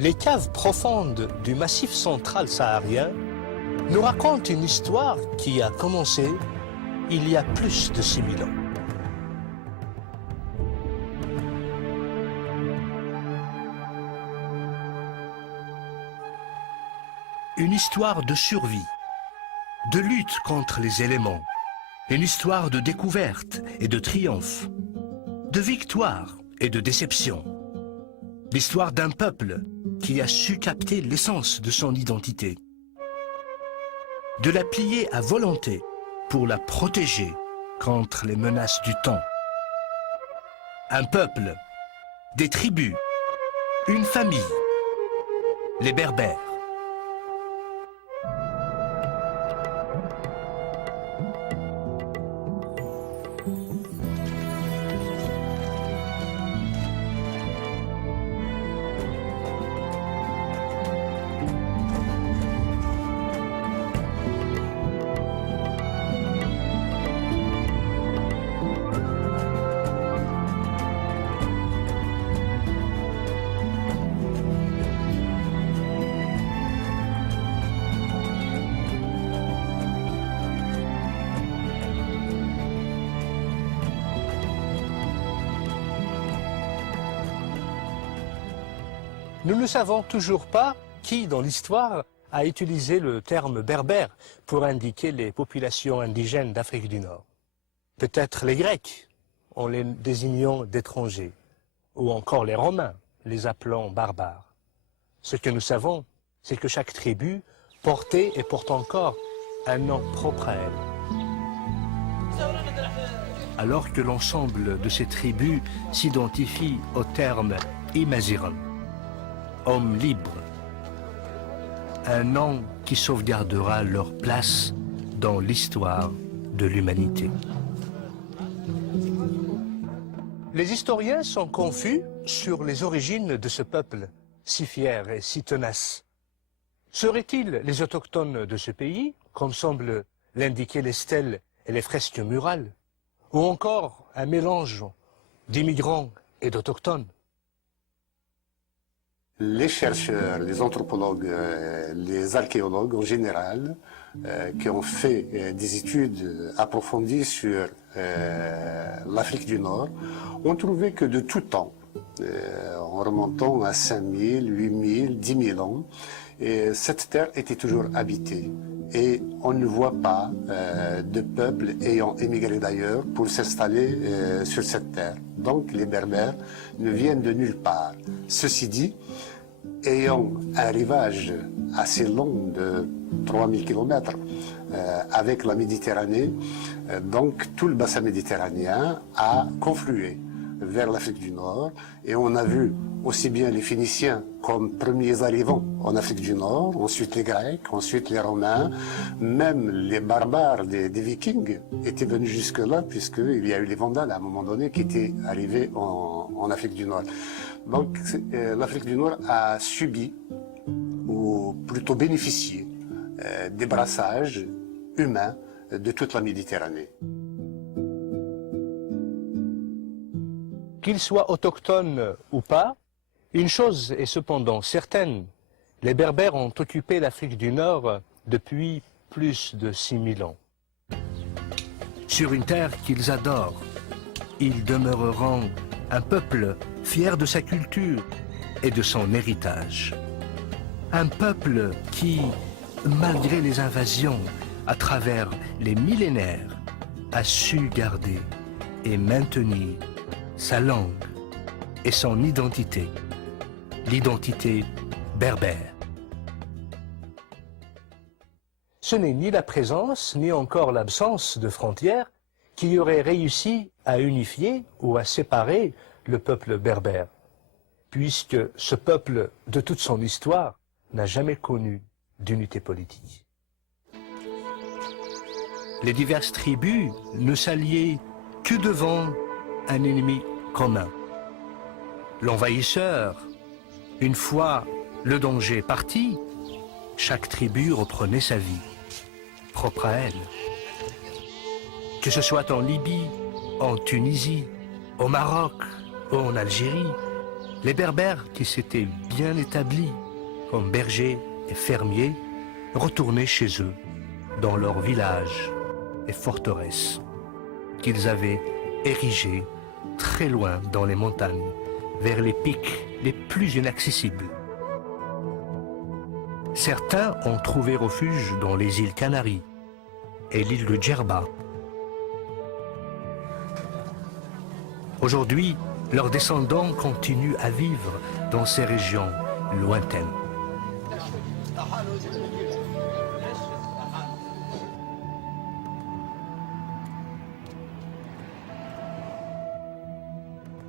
Les caves profondes du massif central saharien nous racontent une histoire qui a commencé il y a plus de 6000 ans. Une histoire de survie, de lutte contre les éléments, une histoire de découverte et de triomphe, de victoire et de déception. L'histoire d'un peuple qui a su capter l'essence de son identité, de la plier à volonté pour la protéger contre les menaces du temps. Un peuple, des tribus, une famille, les Berbères. Nous ne savons toujours pas qui, dans l'histoire, a utilisé le terme berbère pour indiquer les populations indigènes d'Afrique du Nord. Peut-être les Grecs, en les désignant d'étrangers, ou encore les Romains, les appelant barbares. Ce que nous savons, c'est que chaque tribu portait et porte encore un nom propre à elle. Alors que l'ensemble de ces tribus s'identifie au terme Imaziran, homme libre, un nom qui sauvegardera leur place dans l'histoire de l'humanité. Les historiens sont confus sur les origines de ce peuple, si fier et si tenace. Seraient-ils les autochtones de ce pays, comme semblent l'indiquer les stèles et les fresques murales, ou encore un mélange d'immigrants et d'autochtones? Les chercheurs, les anthropologues, les archéologues en général, qui ont fait des études approfondies sur l'Afrique du Nord, ont trouvé que de tout temps, en remontant à 5000, 8000, 10 000 ans, cette terre était toujours habitée. Et on ne voit pas de peuple ayant émigré d'ailleurs pour s'installer sur cette terre. Donc les Berbères ne viennent de nulle part. Ceci dit, ayant un rivage assez long de 3000 km avec la Méditerranée, donc tout le bassin méditerranéen a conflué vers l'Afrique du Nord, et on a vu aussi bien les Phéniciens comme premiers arrivants en Afrique du Nord, ensuite les Grecs, ensuite les Romains, même les barbares des Vikings étaient venus jusque-là, puisqu'il y a eu les Vandales à un moment donné qui étaient arrivés en Afrique du Nord. Donc l'Afrique du Nord a subi, ou plutôt bénéficié, des brassages humains de toute la Méditerranée. Qu'ils soient autochtones ou pas, une chose est cependant certaine, les Berbères ont occupé l'Afrique du Nord depuis plus de 6000 ans. Sur une terre qu'ils adorent, ils demeureront un peuple fier de sa culture et de son héritage. Un peuple qui, malgré les invasions, à travers les millénaires, a su garder et maintenir sa langue et son identité, l'identité berbère. Ce n'est ni la présence, ni encore l'absence de frontières qui aurait réussi à unifier ou à séparer le peuple berbère, puisque ce peuple, de toute son histoire, n'a jamais connu d'unité politique. Les diverses tribus ne s'alliaient que devant un ennemi commun. L'envahisseur, une fois le danger parti, chaque tribu reprenait sa vie, propre à elle. Que ce soit en Libye, en Tunisie, au Maroc ou en Algérie, les Berbères qui s'étaient bien établis, comme bergers et fermiers, retournaient chez eux, dans leurs villages et forteresses, qu'ils avaient érigés très loin dans les montagnes, vers les pics les plus inaccessibles. Certains ont trouvé refuge dans les îles Canaries et l'île de Djerba. Aujourd'hui, leurs descendants continuent à vivre dans ces régions lointaines.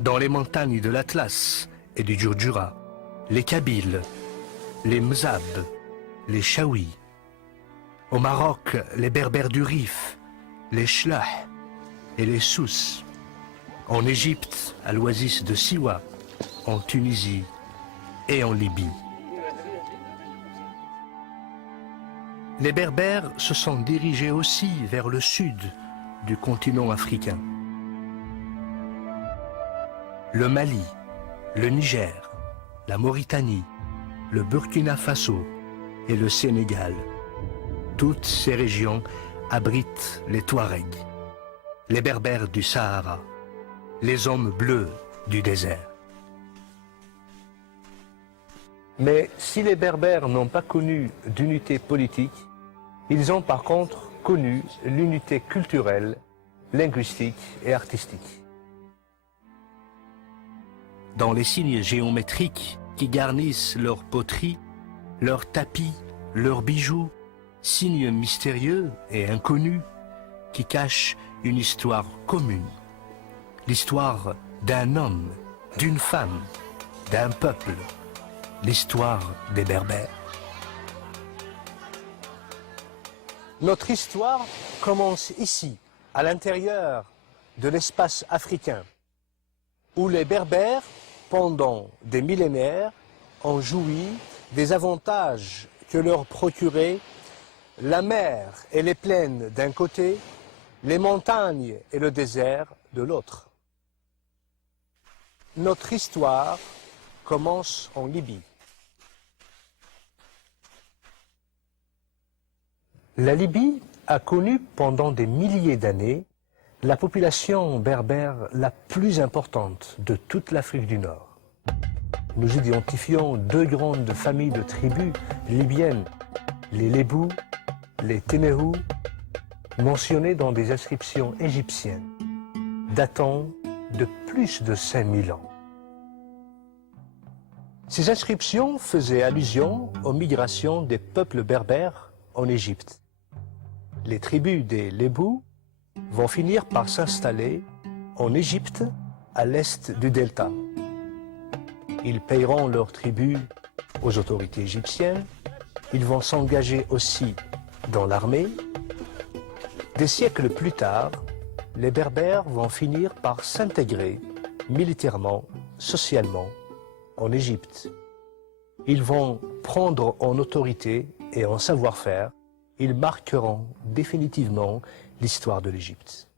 Dans les montagnes de l'Atlas et du Djurdjura, les Kabyles, les Mzab, les Chaouis. Au Maroc, les Berbères du Rif, les Chlah et les Souss. En Égypte, à l'oasis de Siwa, en Tunisie et en Libye. Les Berbères se sont dirigés aussi vers le sud du continent africain. Le Mali, le Niger, la Mauritanie, le Burkina Faso et le Sénégal. Toutes ces régions abritent les Touaregs, les Berbères du Sahara, les hommes bleus du désert. Mais si les Berbères n'ont pas connu d'unité politique, ils ont par contre connu l'unité culturelle, linguistique et artistique. Dans les signes géométriques qui garnissent leurs poteries, leurs tapis, leurs bijoux, signes mystérieux et inconnus qui cachent une histoire commune. L'histoire d'un homme, d'une femme, d'un peuple. L'histoire des Berbères. Notre histoire commence ici, à l'intérieur de l'espace africain, où les Berbères, pendant des millénaires, ont joui des avantages que leur procuraient la mer et les plaines d'un côté, les montagnes et le désert de l'autre. Notre histoire commence en Libye. La Libye a connu pendant des milliers d'années la population berbère la plus importante de toute l'Afrique du Nord. Nous identifions deux grandes familles de tribus libyennes, les Lébous, les Ténérous, mentionnées dans des inscriptions égyptiennes, datant de plus de 5000 ans. Ces inscriptions faisaient allusion aux migrations des peuples berbères en Égypte. Les tribus des Lébous vont finir par s'installer en Égypte, à l'est du delta. Ils payeront leur tribut aux autorités égyptiennes. Ils vont s'engager aussi dans l'armée. Des siècles plus tard, les Berbères vont finir par s'intégrer militairement, socialement, en Égypte. Ils vont prendre en autorité et en savoir-faire. Ils marqueront définitivement l'histoire de l'Égypte.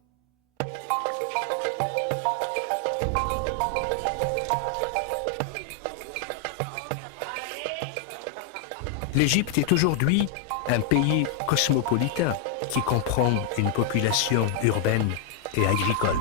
L'Égypte est aujourd'hui un pays cosmopolitain qui comprend une population urbaine et agricole.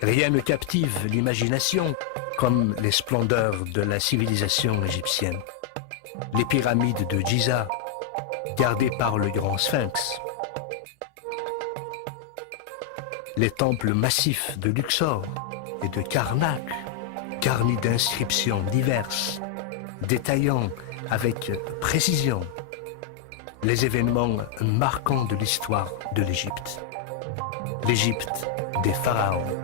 Rien ne captive l'imagination comme les splendeurs de la civilisation égyptienne. Les pyramides de Giza, gardées par le grand sphinx. Les temples massifs de Luxor et de Karnak, garnis d'inscriptions diverses, détaillant avec précision les événements marquants de l'histoire de l'Égypte. L'Égypte des pharaons.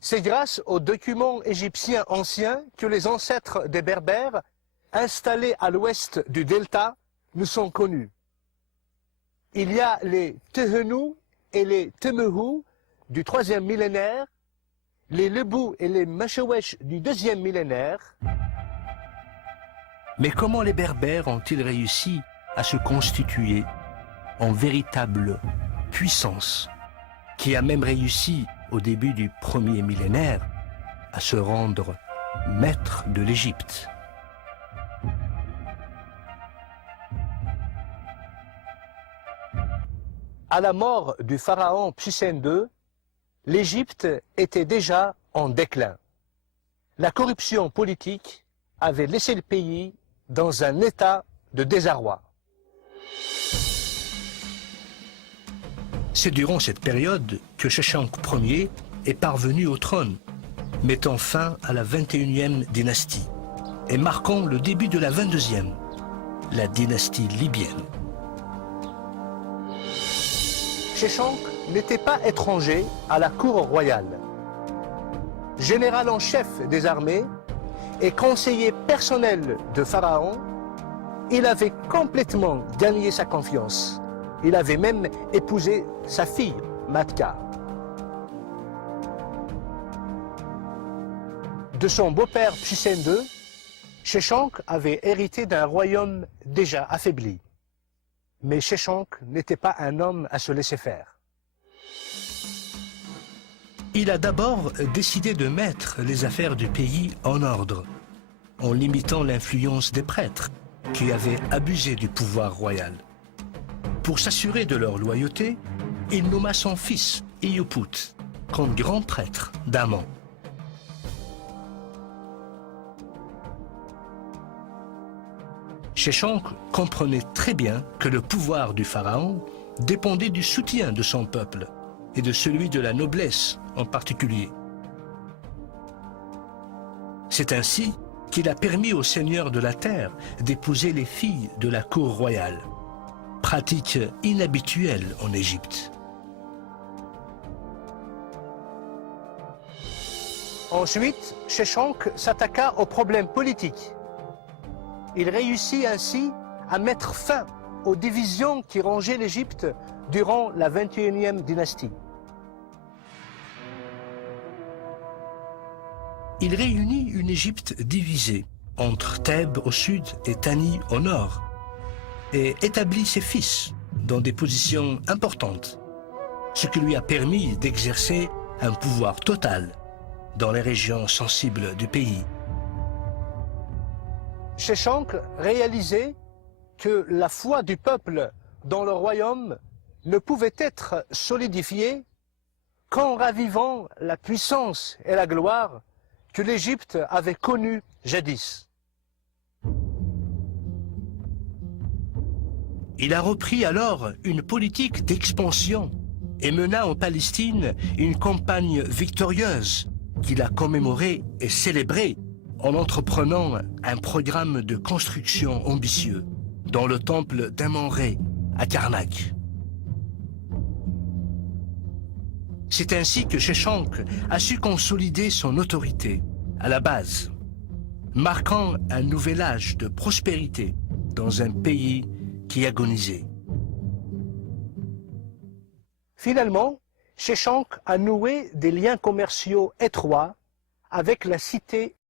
C'est grâce aux documents égyptiens anciens que les ancêtres des Berbères, installés à l'ouest du delta, nous sont connus. Il y a les Tehenou et les Temehou du 3e millénaire les Lebou et les Machewesh du 2e millénaire. Mais comment les Berbères ont-ils réussi à se constituer en véritable puissance, qui a même réussi au début du 1er millénaire à se rendre maître de l'Égypte? À la mort du pharaon Psusen II, l'Égypte était déjà en déclin. La corruption politique avait laissé le pays dans un état de désarroi. C'est durant cette période que Sheshonq Ier est parvenu au trône, mettant fin à la 21e dynastie et marquant le début de la 22e, la dynastie libyenne. Sheshonq n'était pas étranger à la cour royale. Général en chef des armées et conseiller personnel de Pharaon, il avait complètement gagné sa confiance. Il avait même épousé sa fille, Matka. De son beau-père Psusen II, Sheshonq avait hérité d'un royaume déjà affaibli. Mais Sheshonq n'était pas un homme à se laisser faire. Il a d'abord décidé de mettre les affaires du pays en ordre, en limitant l'influence des prêtres qui avaient abusé du pouvoir royal. Pour s'assurer de leur loyauté, il nomma son fils, Iyuput, comme grand prêtre d'Amon. Sheshonq comprenait très bien que le pouvoir du pharaon dépendait du soutien de son peuple et de celui de la noblesse en particulier. C'est ainsi qu'il a permis aux seigneurs de la terre d'épouser les filles de la cour royale, pratique inhabituelle en Égypte. Ensuite, Sheshonq s'attaqua aux problèmes politiques. Il réussit ainsi à mettre fin aux divisions qui rongeaient l'Égypte durant la 21e dynastie. Il réunit une Égypte divisée entre Thèbes au sud et Thani au nord et établit ses fils dans des positions importantes, ce qui lui a permis d'exercer un pouvoir total dans les régions sensibles du pays. Sheshonq réalisait que la foi du peuple dans le royaume ne pouvait être solidifiée qu'en ravivant la puissance et la gloire que l'Égypte avait connues jadis. Il a repris alors une politique d'expansion et mena en Palestine une campagne victorieuse qu'il a commémorée et célébrée en entreprenant un programme de construction ambitieux dans le temple d'Amon-Ré à Karnak. C'est ainsi que Sheshonq a su consolider son autorité à la base, marquant un nouvel âge de prospérité dans un pays qui agonisait. Finalement, Sheshonq a noué des liens commerciaux étroits avec la cité